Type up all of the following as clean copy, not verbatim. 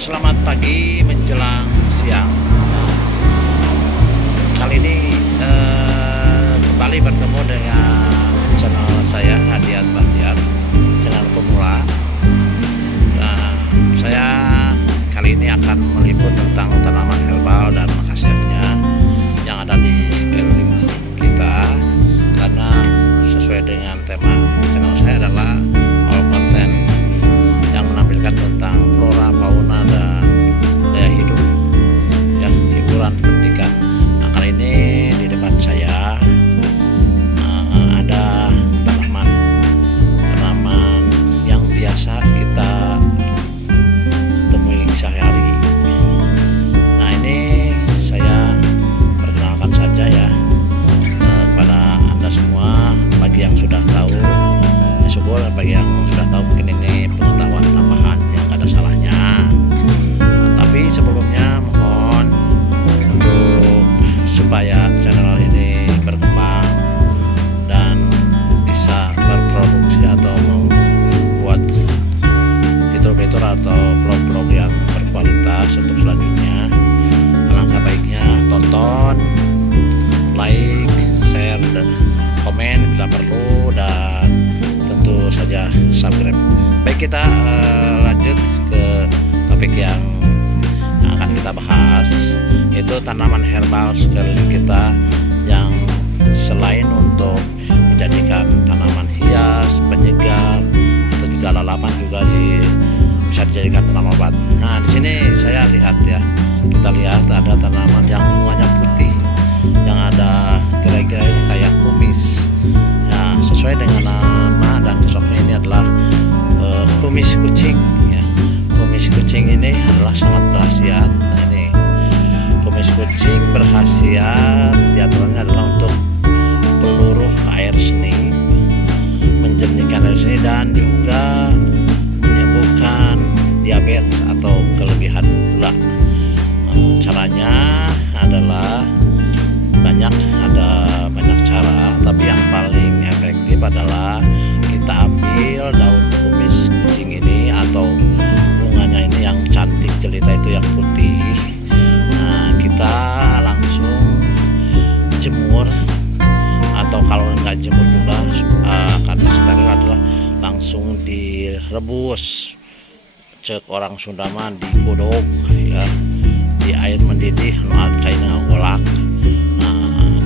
Selamat pagi menjelang siang. Kali ini kembali bertemu dengan channel saya Hadiat Bahtiar, channel pemula. Nah, saya kali ini akan meliput tentang tanaman herbal dan khasiatnya yang ada di sekeliling kita, karena sesuai dengan tema channel saya adalah all content yang menampilkan tentang flora, fauna, dan gaya hidup, ya, hiburan, pendidikan. Nah, kali ini di depan saya ada tanaman yang biasa kita temui sehari-hari. Nah, ini saya perkenalkan saja ya kepada Anda semua. Bagi yang sudah tahu, ya syukur. Bagi yang sudah tahu, mungkin ini pengetahuan tambahan yang gak ada salahnya. Tapi sebelumnya mohon untuk supaya channel ini berkembang dan bisa berproduksi atau membuat fitur-fitur atau vlog-vlog yang berkualitas untuk selanjutnya, alangkah baiknya tonton, like, share, dan komen bila perlu, dan tentu saja subscribe. Baik, kita lanjut ke topik yang akan kita bahas, yaitu tanaman herbal sekeliling kita yang selain untuk dijadikan tanaman hias, penyegar, atau juga lalapan, juga bisa dijadikan tanaman obat. Nah, di sini saya lihat ya, kita lihat ada tanaman yang bunganya putih, yang ada gerai-gerainya kayak kumis. Ya, sesuai dengan nama dan sosoknya, ini adalah kumis kucing ya. Kumis kucing ini adalah sangat berkhasiat. Nah, ini kumis kucing berkhasiat diantaranya adalah untuk peluruh air seni, menjernihkan air seni, dan juga menyembuhkan diabetes atau kelebihan gula. Caranya adalah ada banyak cara, tapi yang paling efektif adalah kita ambil daun kumis kucing ini atau bunganya ini yang cantik jelita itu yang putih. Nah, kita langsung jemur, atau kalau nggak jemur juga karena steril, adalah langsung direbus. Cek orang Sunda mah digodog ya, di air mendidih cair dengan golak.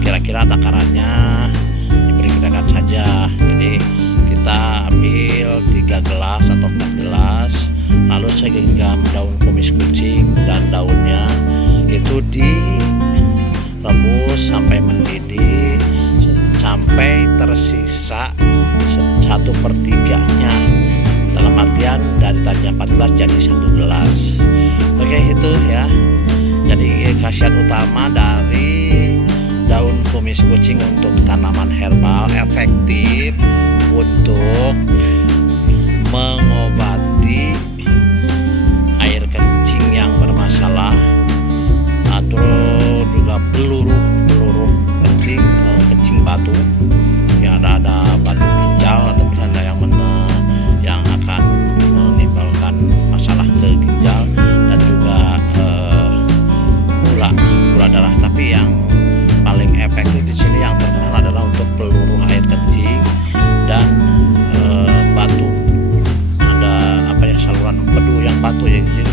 Kira-kira takarannya diperkirakan saja. Jadi kita ambil 3 gelas atau 4 gelas, lalu saya genggam daun kumis kucing dan daunnya itu direbus sampai mendidih, sampai tersisa 1/3-nya, dalam artian dari tadinya 4 gelas jadi 1 gelas. Oke, itu ya. Jadi khasiat utama dari daun kumis kucing untuk tanaman herbal, efektif untuk mengobati air kencing yang bermasalah, atau juga peluru kencing, kencing batu, yang ada batu ginjal, atau misalnya yang akan menimbulkan masalah ke ginjal, dan juga gula darah. Tapi yang paling efektif di sini yang terkenal adalah untuk peluru air kencing dan batu. Ada saluran empedu yang batu ya. Jadi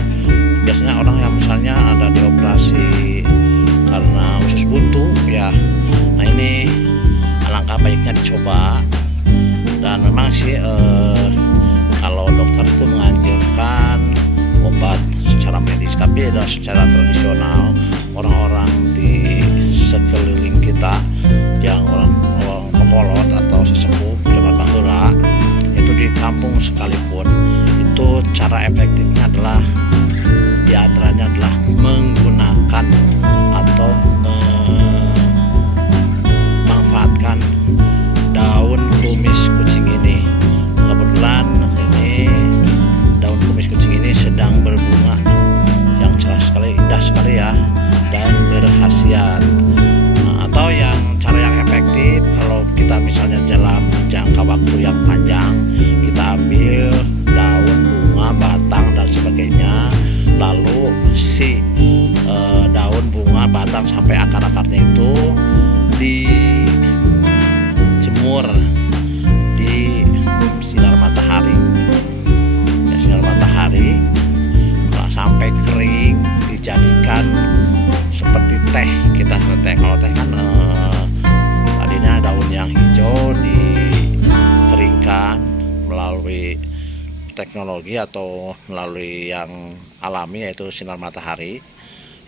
biasanya orang yang misalnya ada dioperasi karena usus buntu ya. Nah, ini alangkah baiknya dicoba. Dan memang sih kalau dokter itu menganjurkan obat secara medis, tapi adalah secara tradisional. Orang-orang di sekeliling kita yang orang pekolot atau sesepuh zaman baheula, itu di kampung sekalipun, itu cara efektifnya adalah diantaranya adalah menggunakan atau memanfaatkan daun kumis kucing ini. Kebetulan ini daun kumis kucing ini sedang berbunga yang cerah sekali, indah sekali ya, dan berkhasiat. Atau yang cara yang efektif, kalau kita misalnya dalam jangka waktu yang panjang, kita ambil daun, bunga, batang, dan sebagainya, sampai akar-akarnya itu dijemur di sinar matahari ya, sinar matahari sampai kering, dijadikan seperti teh. Kita teh, kalau teh kan tadinya daun yang hijau dikeringkan melalui teknologi atau melalui yang alami, yaitu sinar matahari,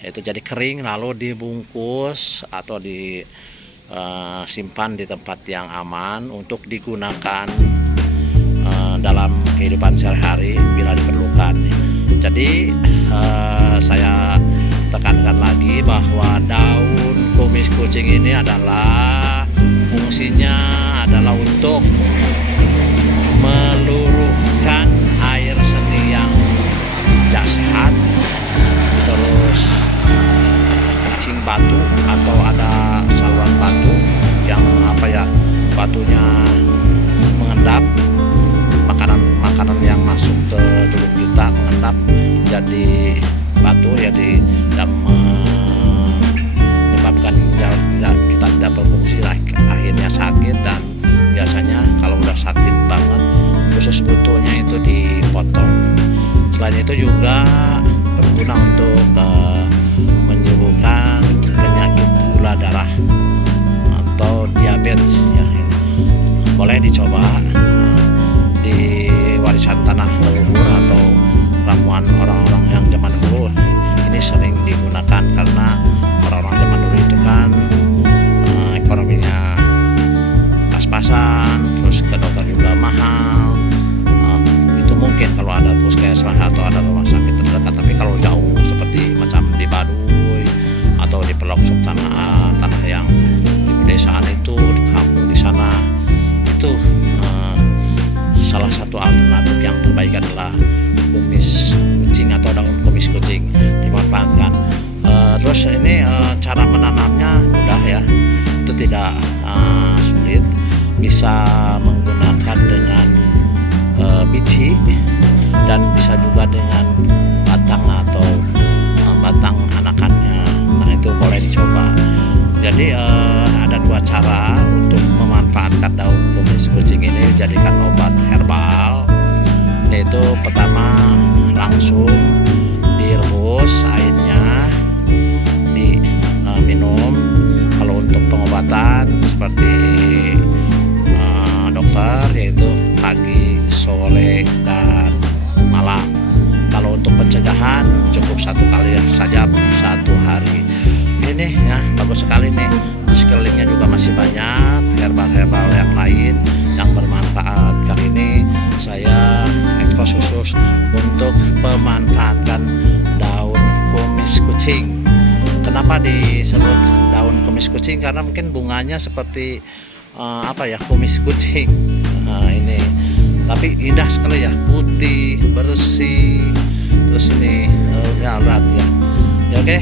yaitu jadi kering lalu dibungkus atau disimpan di tempat yang aman untuk digunakan dalam kehidupan sehari-hari bila diperlukan. Jadi saya tekankan lagi bahwa daun kumis kucing ini adalah fungsinya adalah untuk meluruhkan air seni yang tidak sehat, terus kencing batu atau ada saluran batu yang batunya mengendap, makanan yang masuk ke tubuh kita mengendap jadi batu ya, dan menyebabkan kita tidak berfungsi, akhirnya sakit. Dan biasanya kalau udah sakit banget khusus butuhnya itu dipotong. Selain itu juga berguna untuk menyembuhkan penyakit gula darah atau diabetes ya. Boleh dicoba di warisan tanah leluhur atau ramuan orang-orang yang zaman dulu. Ini sering digunakan karena orang-orang zaman dulu itu kan ekonominya pas-pasan, terus ke dokter juga mahal. Itu mungkin kalau ada puskesmas atau ada rumah sakit terdekat, tapi kalau jauh seperti macam di Baduy atau di pelosok tanah yang di pedesaan itu, di kampung di sana, itu salah satu alternatif yang terbaik adalah kumis kucing atau daun kumis kucing dimanfaatkan. Terus ini cara menanamnya mudah ya, itu tidak sulit, bisa menggunakan dengan biji dan bisa juga dengan batang atau batang anakannya. Nah, itu boleh dicoba. Jadi ada dua cara untuk memanfaatkan daun kumis kucing ini dijadikan obat herbal, yaitu pertama langsung direbus airnya, diminum. Kalau untuk pengobatan seperti dokter, yaitu pagi, sore, dan malam. Kalau untuk pencegahan cukup 1 kali saja 1 hari. Ini ya bagus sekali nih. Di sekelilingnya juga masih banyak herbal-herbal yang lain yang bermanfaat. Kali ini saya ekspos khusus untuk memanfaatkan daun kumis kucing. Kenapa disebut daun kumis kucing? Karena mungkin bunganya seperti kumis kucing. Nah, ini tapi indah sekali ya, putih, bersih. Terus ini erat ya. Ya oke,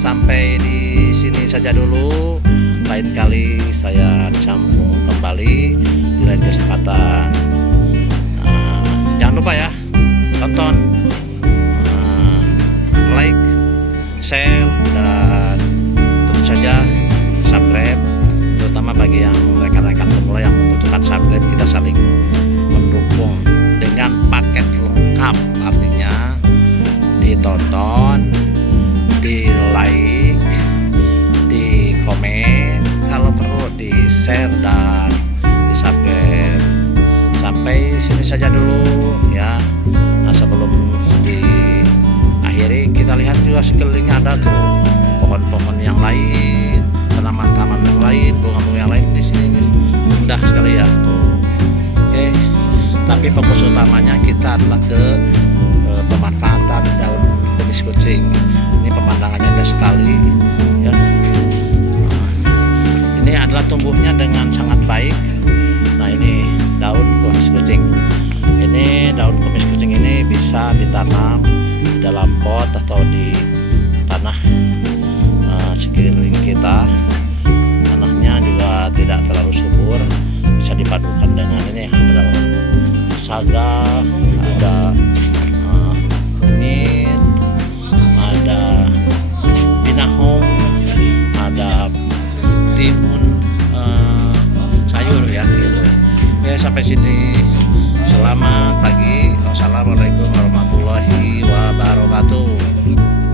sampai di sini saja dulu. Lain kali saya disambung kembali di lain kesempatan. Jangan lupa ya, tonton, like, share, dan tentu saja subscribe. Terutama bagi yang rekan-rekan pemula yang membutuhkan subscribe, kita saling mendukung dengan paket lengkap. Artinya ditonton, di like, di komen, kalau perlu di share dan di subscribe. Sampai sini saja dulu ya. Nah, sebelum diakhiri, kita lihat juga sekelilingnya ada tuh pohon-pohon yang lain, tanaman-tanaman yang lain, bunga-bunga yang lain di sini. Indah sekali ya tuh. Oke, tapi fokus utamanya kita adalah ke pemanfaatan daun kumis kucing. Ini pemandangannya indah sekali ya. Ini adalah tumbuhnya dengan sangat baik. Nah, ini daun kumis kucing. Ini daun kumis kucing ini bisa ditanam dalam pot atau di tanah sekeliling kita. Tanahnya juga tidak terlalu subur, bisa dipadukan dengan ini ada daun saga, ada kunyit, ada binahong, sampai sini. Selamat pagi.